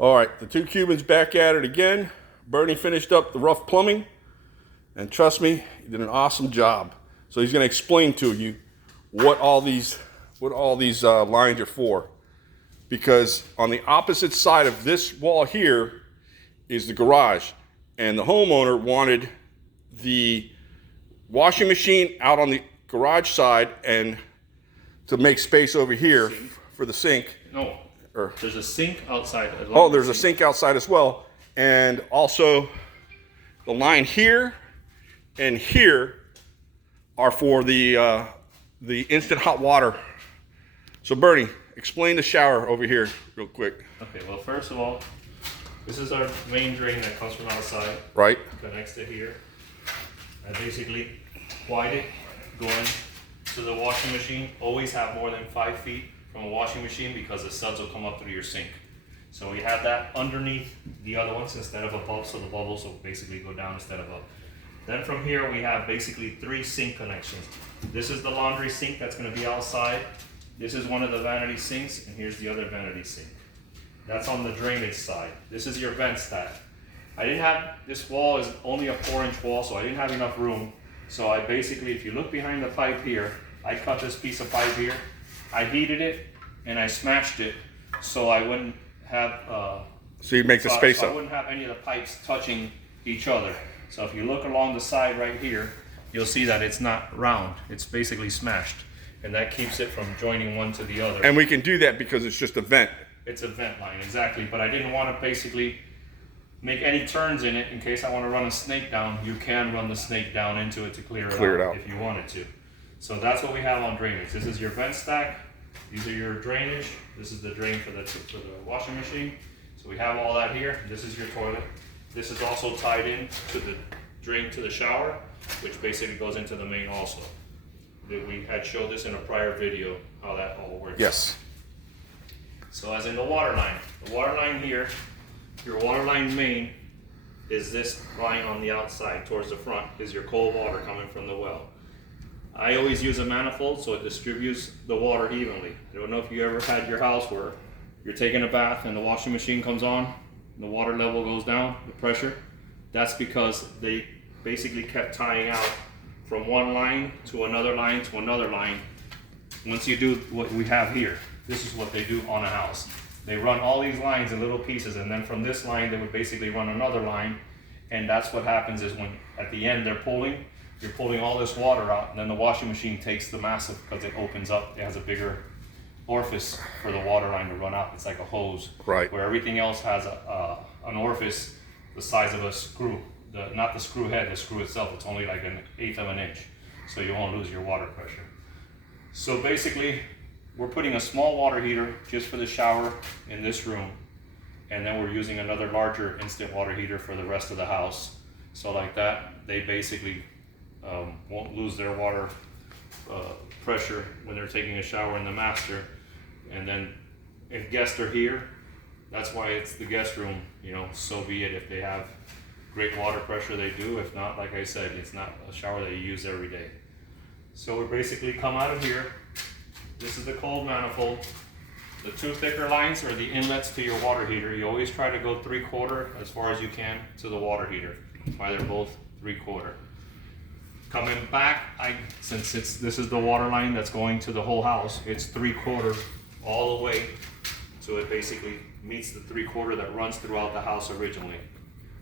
All right, the two Cubans back at it again. Bernie finished up the rough plumbing, and trust me, he did an awesome job. So he's going to explain to you what all these lines are for. Because on the opposite side of this wall here is the garage, and the homeowner wanted the washing machine out on the garage side and to make space over here for the sink. No, there's a sink outside. Oh, there's a sink outside as well. And also the line here and here are for the instant hot water. So Bernie, explain the shower over here real quick. Okay, well, first of all, this is our main drain that comes from outside. Right. Connects to here. I basically wide it going to the washing machine. Always have more than 5 feet from a washing machine because the suds will come up through your sink. So we have that underneath the other ones instead of above, so the bubbles will basically go down instead of up. Then from here we have basically 3 sink connections. This is the laundry sink that's going to be outside. This is one of the vanity sinks, and here's the other vanity sink. That's on the drainage side. This is your vent stack. I didn't have, this wall is only a 4-inch wall, so I didn't have enough room. So I basically, if you look behind the pipe here, I cut this piece of pipe here, I heated it, and I smashed it so I wouldn't have so you make the space up. I wouldn't have any of the pipes touching each other. So if you look along the side right here, you'll see that it's not round. It's basically smashed, and that keeps it from joining one to the other. And we can do that because it's just a vent. It's a vent line, exactly. But I didn't want to basically make any turns in it in case I want to run a snake down. You can run the snake down into it to clear it out if you wanted to. So that's what we have on drainage. This is your vent stack. These are your drainage. This is the drain for the washing machine. So we have all that here. This is your toilet. This is also tied in to the drain to the shower, which basically goes into the main also. We had showed this in a prior video, how that all works. Yes. So as in the water line here, your water line main is this line on the outside towards the front is your cold water coming from the well. I always use a manifold so it distributes the water evenly. I don't know if you ever had your house where you're taking a bath and the washing machine comes on, and the water level goes down, the pressure. That's because they basically kept tying out from one line to another line to another line. Once you do what we have here, this is what they do on a house. They run all these lines in little pieces, and then from this line they would basically run another line, and that's what happens is when at the end you're pulling all this water out, and then the washing machine takes the massive, because it opens up, it has a bigger orifice for the water line to run out. It's like a hose. Right. Where everything else has an orifice the size of a screw. Not the screw head, the screw itself, it's only like 1/8 of an inch. So you won't lose your water pressure. So basically, we're putting a small water heater just for the shower in this room. And then we're using another larger instant water heater for the rest of the house. So like that, they basically won't lose their water pressure when they're taking a shower in the master. And then if guests are here, that's why it's the guest room, so be it. If they have great water pressure, they do. If not, like I said, it's not a shower that you use every day. So we basically come out of here. This is the cold manifold. The 2 thicker lines are the inlets to your water heater. You always try to go 3/4 as far as you can to the water heater. That's why they're both 3/4. Coming back, since this is the water line that's going to the whole house, it's 3/4 all the way. So it basically meets the 3/4 that runs throughout the house originally.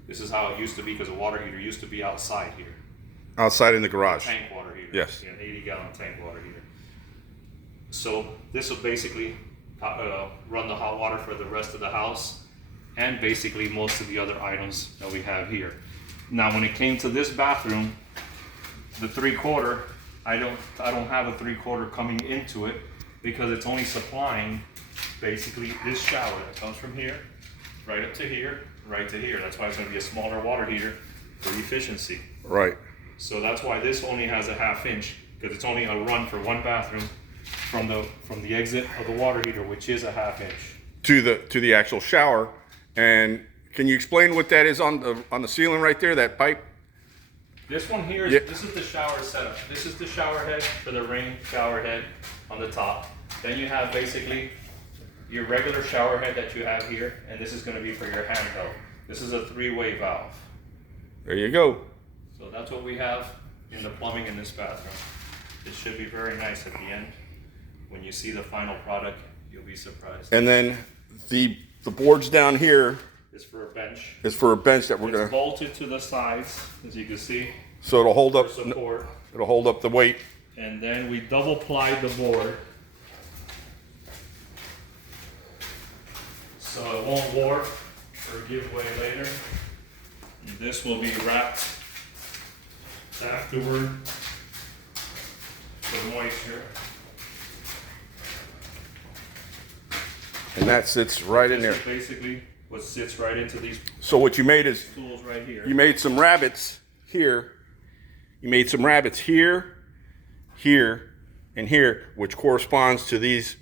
This is how it used to be, because the water heater used to be outside here. Outside in the garage. Tank water heater. Yes. An 80-gallon tank water heater. So this will basically run the hot water for the rest of the house, and basically most of the other items that we have here. Now, when it came to this bathroom, the 3/4, I don't have a 3/4 coming into it because it's only supplying basically this shower that comes from here, right up to here, right to here. That's why it's going to be a smaller water heater for efficiency. Right. So that's why this only has a 1/2 inch, because it's only a run for one bathroom from the exit of the water heater, which is a 1/2 inch. To the actual shower. And can you explain what that is on the ceiling right there, that pipe? This one here, This is the shower setup. This is the shower head for the rain shower head on the top. Then you have basically your regular shower head that you have here, and this is going to be for your handheld. This is a 3-way valve. There you go. So that's what we have in the plumbing in this bathroom. It should be very nice at the end. When you see the final product, you'll be surprised. And then the boards down here It's for a bench. is for a bench that we're It's gonna, bolted to the sides, as you can see, so it'll hold for up, support. it'll hold up the weight. And then we double plied the board so it won't warp or give way later. And this will be wrapped afterward for moisture. And that sits right in This there. is basically what sits right into these So what you made is, tools right here. you made some rabbits here. You made some rabbits here, here, and here, which corresponds to these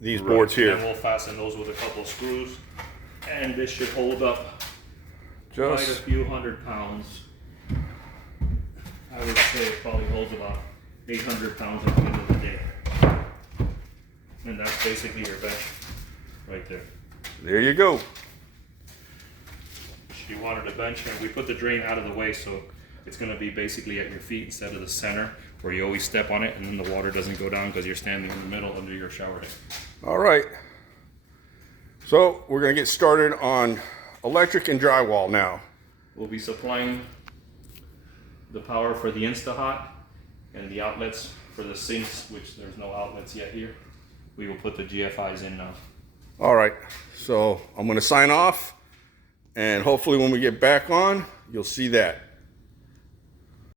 boards And here. we'll fasten those with a couple of screws. And this should hold up quite a Just, few 100 pounds. I would say it probably holds about 800 pounds at the end of the day. And that's basically your bench right there. there you go. She wanted a bench, and we put the drain out of the way, so it's going to be basically at your feet instead of the center where you always step on it and then the water doesn't go down because you're standing in the middle under your shower head. All right. So we're gonna get started on electric and drywall now. We'll be supplying the power for the InstaHot and the outlets for the sinks, which there's no outlets yet here. We will put the GFIs in now. All right. So I'm gonna sign off, and hopefully when we get back on, you'll see that.